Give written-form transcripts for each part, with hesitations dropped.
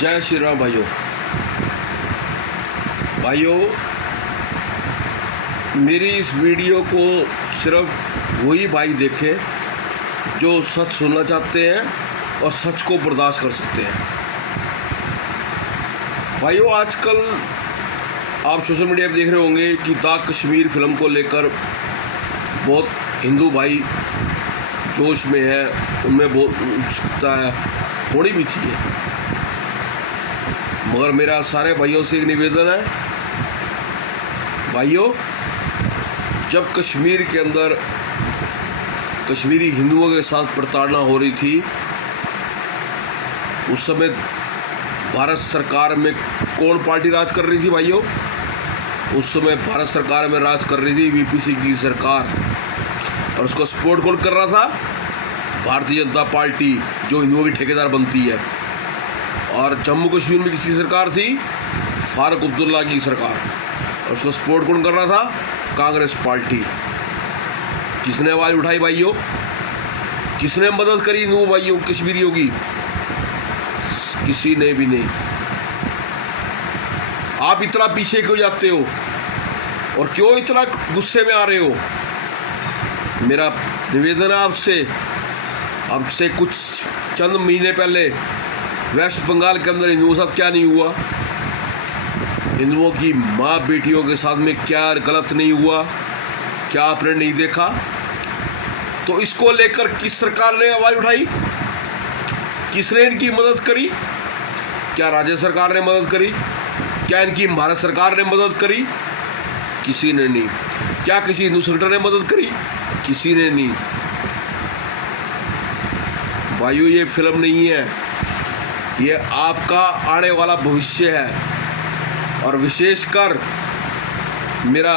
जय श्री राम भाइयों। मेरी इस वीडियो को सिर्फ वही भाई देखें जो सच सुनना चाहते हैं और सच को बर्दाश्त कर सकते हैं। भाइयों, आजकल आप सोशल मीडिया पर देख रहे होंगे कि द कश्मीर फिल्म को लेकर बहुत हिंदू भाई जोश में है, उनमें बहुत उत्सुकता है, होनी भी चाहिए। मगर मेरा सारे भाइयों से एक निवेदन है, भाइयों, जब कश्मीर के अंदर कश्मीरी हिंदुओं के साथ प्रताड़ना हो रही थी, उस समय भारत सरकार में कौन पार्टी राज कर रही थी भाइयों? उस समय भारत सरकार में राज कर रही थी वीपी सिंह की सरकार। और उसको सपोर्ट कौन कर रहा था? भारतीय जनता पार्टी, जो हिंदुओं की ठेकेदार बनती है। और जम्मू कश्मीर में किसकी सरकार थी? फारूक अब्दुल्ला की सरकार। और उसको सपोर्ट कौन कर रहा था? कांग्रेस पार्टी। किसने आवाज़ उठाई भाइयों? किसने मदद करी हिंदू भाइयों कश्मीरियों की? किसी ने भी नहीं। आप इतना पीछे क्यों जाते हो और क्यों इतना गुस्से में आ रहे हो? मेरा निवेदन है आपसे कुछ चंद महीने पहले वेस्ट बंगाल के अंदर हिंदुओं के साथ क्या नहीं हुआ? हिंदुओं की माँ बेटियों के साथ में क्या गलत नहीं हुआ? क्या आपने नहीं देखा? तो इसको लेकर किस सरकार ने आवाज़ उठाई? किसने इनकी मदद करी? क्या राज्य सरकार ने मदद करी? क्या इनकी भारत सरकार ने मदद करी? किसी ने नहीं। क्या किसी हिंदू संगठन ने मदद करी? किसी ने नहीं। भाइयों, ये फिल्म नहीं है, ये आपका आने वाला भविष्य है। और विशेषकर मेरा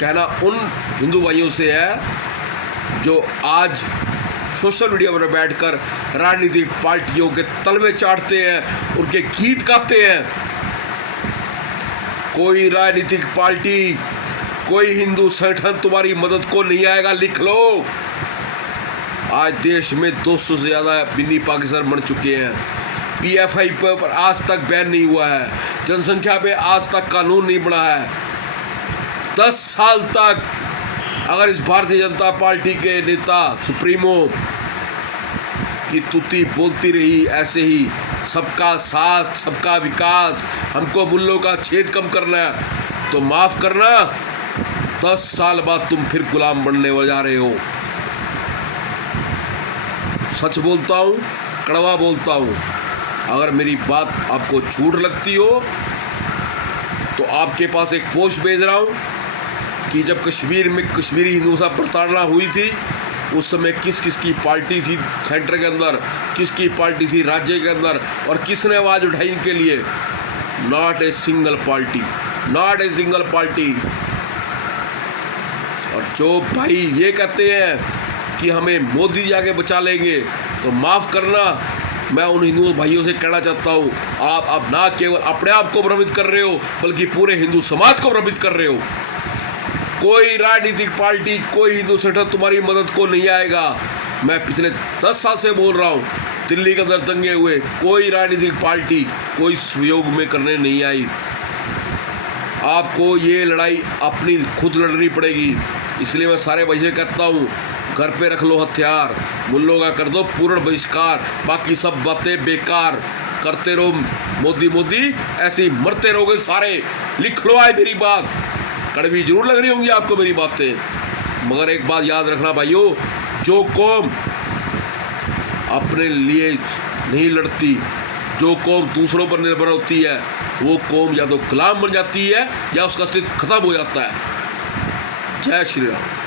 कहना उन हिंदू भाइयों से है जो आज सोशल मीडिया पर बैठकर राजनीतिक पार्टियों के तलवे चाटते हैं, उनके गीत गाते हैं। कोई राजनीतिक पार्टी, कोई हिंदू संगठन तुम्हारी मदद को नहीं आएगा, लिख लो। आज देश में 200 से ज़्यादा मिनी पाकिस्तान बन चुके हैं। पीएफआई पर आज तक बैन नहीं हुआ है। जनसंख्या पे आज तक कानून नहीं बना है। 10 साल तक अगर इस भारतीय जनता पार्टी के नेता सुप्रीमो की तुती बोलती रही ऐसे ही सबका साथ सबका विकास, हमको मुल्लों का छेद कम करना है, तो माफ़ करना, 10 साल बाद तुम फिर गुलाम बनने जा रहे हो। सच बोलता हूँ, कड़वा बोलता हूँ। अगर मेरी बात आपको झूठ लगती हो तो आपके पास एक पोस्ट भेज रहा हूँ कि जब कश्मीर में कश्मीरी हिंदुओं से प्रताड़ना हुई थी, उस समय किस किस की पार्टी थी सेंटर के अंदर, किसकी पार्टी थी राज्य के अंदर, और किसने आवाज़ उठाई इनके लिए? Not a single party, not a single party. और जो भाई ये कहते हैं कि हमें मोदी जाके बचा लेंगे, तो माफ़ करना, मैं उन हिंदू भाइयों से कहना चाहता हूँ, आप अब ना केवल अपने आप को भ्रमित कर रहे हो, बल्कि पूरे हिंदू समाज को भ्रमित कर रहे हो। कोई राजनीतिक पार्टी, कोई हिंदू संगठन तुम्हारी मदद को नहीं आएगा। मैं पिछले 10 साल से बोल रहा हूँ, दिल्ली के अंदर दंगे हुए, कोई राजनीतिक पार्टी कोई सहयोग में करने नहीं आई। आपको ये लड़ाई अपनी खुद लड़नी पड़ेगी। इसलिए मैं सारे भाई से कहता हूँ, घर पे रख लो हथियार, मुल्लों का कर दो पूर्ण बहिष्कार, बाकी सब बातें बेकार। करते रहो मोदी, ऐसे ही मरते रहोगे सारे। लिख लो, आए मेरी बात, कड़वी जरूर लग रही होंगी आपको मेरी बातें, मगर एक बात याद रखना भाइयों, जो कौम अपने लिए नहीं लड़ती, जो कौम दूसरों पर निर्भर होती है, वो कौम या तो गुलाम बन जाती है या उसका अस्तित्व खत्म हो जाता है। जय श्री राम।